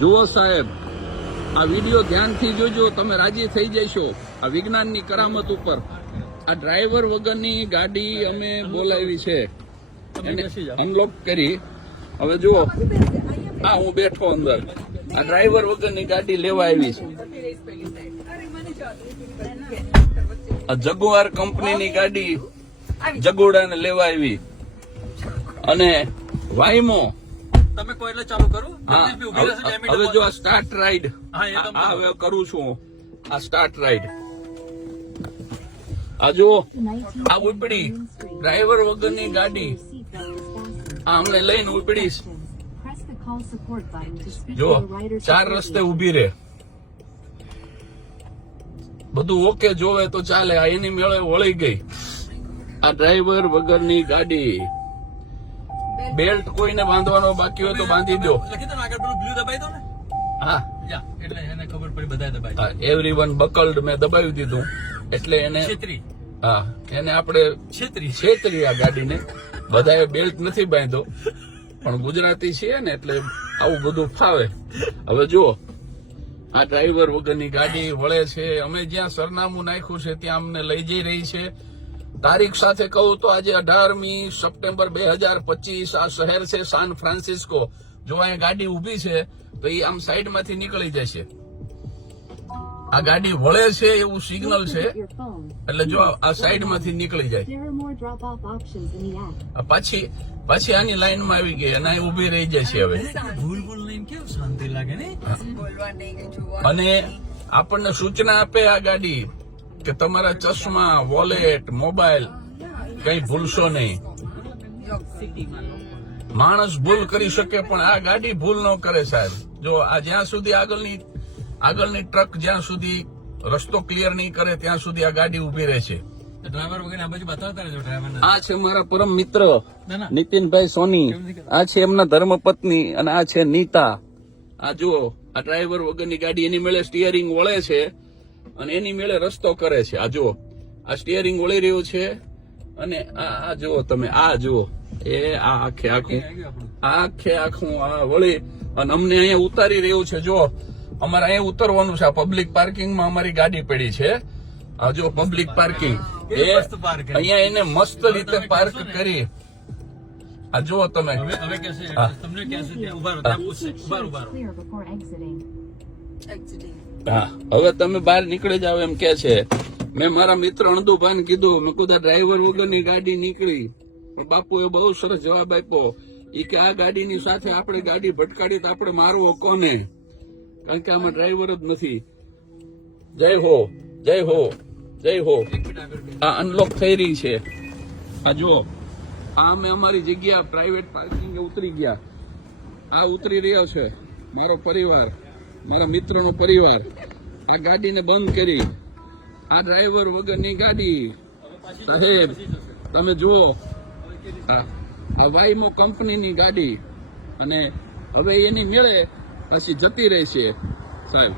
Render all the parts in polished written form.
જુઓ સાહેબ, આ વિડીયો ધ્યાનથી જોજો, તમે રાજી થઈ જશો આ વિજ્ઞાનની કરામત ઉપર. આ ડ્રાઈવર વગરની ગાડી અમે બોલાવી છે, એને અનલોક કરી. હવે જુઓ, હા હું બેઠો અંદર. આ ડ્રાઈવર વગરની ગાડી લેવા આવી છે. આ જગુઆર કંપનીની ગાડી જગોડાને લેવા આવી. અને વાઈમો તમે કોઈ એટલે ચાલુ કરો. હવે જો આ સ્ટાર્ટ રાઈડ હવે કરું છું. આ સ્ટાર્ટ રાઈડ આ જો આ ઉપડી ડ્રાઈવર વગરની ગાડી આ અમને લઈને ઉપડીશ. જો 4 રસ્તે ઉભી રે, બધું ઓકે જોવે તો ચાલે. આ એની મેળે વળી ગઈ આ ડ્રાઈવર વગરની ગાડી. બેલ્ટ કોઈને બાંધવાનો બાકી હોય તો બાંધી દો. હા, એવરીવન બકલ્ડ મેં દબાવી દીધું એટલે એને હા એને આપણે છેતરી આ ગાડીને. બધાએ બેલ્ટ નથી બાંધ્યો પણ ગુજરાતી છીએ ને એટલે આવું બધું ફાવે. હવે જુઓ આ ડ્રાઈવર વગરની ગાડી વળે છે. અમે જ્યાં સરનામું નાખ્યું છે ત્યાં અમને લઈ જઈ રહી છે. તારીખ સાથે કહું તો આજે 18મી સપ્ટેમ્બર 2025 આ શહેર છે સાન ફ્રાન્સિસ્કો. જો અહીંયા ગાડી ઉભી છે તો એ આમ સાઈડમાંથી નીકળી જશે. આ ગાડી વળે છે એવું સિગ્નલ છે એટલે જો આ સાઈડમાંથી નીકળી જાય. પાછી આની લાઈનમાં આવી ગઈ અને અહીં ઉભી રહી જશે. હવે શાંતિ લાગે ને. અને આપણને સૂચના આપે આ ગાડી કે તમારા ચશ્મા, વોલેટ, મોબાઈલ કઈ ભૂલશો નહીં. માણસ ભૂલ કરી શકે પણ આ ગાડી ભૂલ ન કરે સાહેબ. જો આ જ્યાં સુધી આગળની ટ્રક જ્યાં સુધી રસ્તો ક્લિયર નહીં કરે ત્યાં સુધી આ ગાડી ઉભી રહે છે. ડ્રાઈવર વગર આ બાજુ બતાવતા રહેજો ડ્રાઈવર. આ છે મારા પરમ મિત્ર નીતિનભાઈ સોની. આ છે એમના ધર્મપત્ની અને આ છે નીતા. આ જુઓ આ ડ્રાઈવર વગરની ગાડી એની મેળે સ્ટીયરિંગ વળે છે અને એની મેળે રસ્તો કરે છે. આ જુઓ આ સ્ટીયરિંગ વળી રહ્યું છે અને આ જુઓ તમે આ જુઓ એ આ આખે આખું આ વળી અને અમને અહીંયા ઉતારી રહ્યું છે. જો અમારે અહીંયા ઉતરવાનું છે. આ પબ્લિક પાર્કિંગમાં અમારી ગાડી પડી છે. આ જો પબ્લિક પાર્કિંગ અહીંયા એને મસ્ત રીતે પાર્ક કરી. આ જુઓ તમે હા હવે તમે બહાર નીકળી જાવ એમ કે છે. મેં મારા મિત્ર અણદુભાઈને કીધું, મેં કીધું ડ્રાઈવર વગરની ગાડી નીકળી. પણ બાપુએ બહુ સરસ જવાબ આપ્યો. એ કે આ ગાડીની સાથે આપણે ગાડી ભટકાડી તો આપણે મારવો કોને, કારણ કે આમાં ડ્રાઈવર જ નથી. જય હો જય હો જય હો. આ અનલોક થઈ રહી છે. આ જુઓ આ અમે અમારી જગ્યા પ્રાઇવેટ પાર્કિંગ ઉતરી ગયા. આ ઉતરી રહ્યો છે મારો પરિવાર, મારા મિત્રનો પરિવાર. આ ગાડીને બંધ કરી. આ ડ્રાઈવર વગરની ગાડી સાહેબ તમે જુઓ. આ વાઈમો કંપનીની ગાડી અને હવે એની મેળે પછી જતી રહી છે સાહેબ.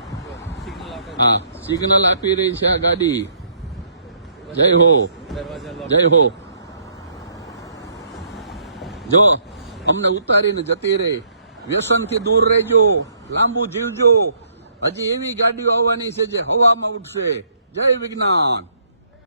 હા સિગ્નલ આપી રહી છે આ ગાડી. જય હો જય હો. જો અમને ઉતારીને જતી રહી. વ્યસનથી દૂર રહેજો, લાંબુ જીવજો. હજી એવી ગાડીઓ આવવાની છે જે હવામાં ઉડશે. જય વિજ્ઞાન.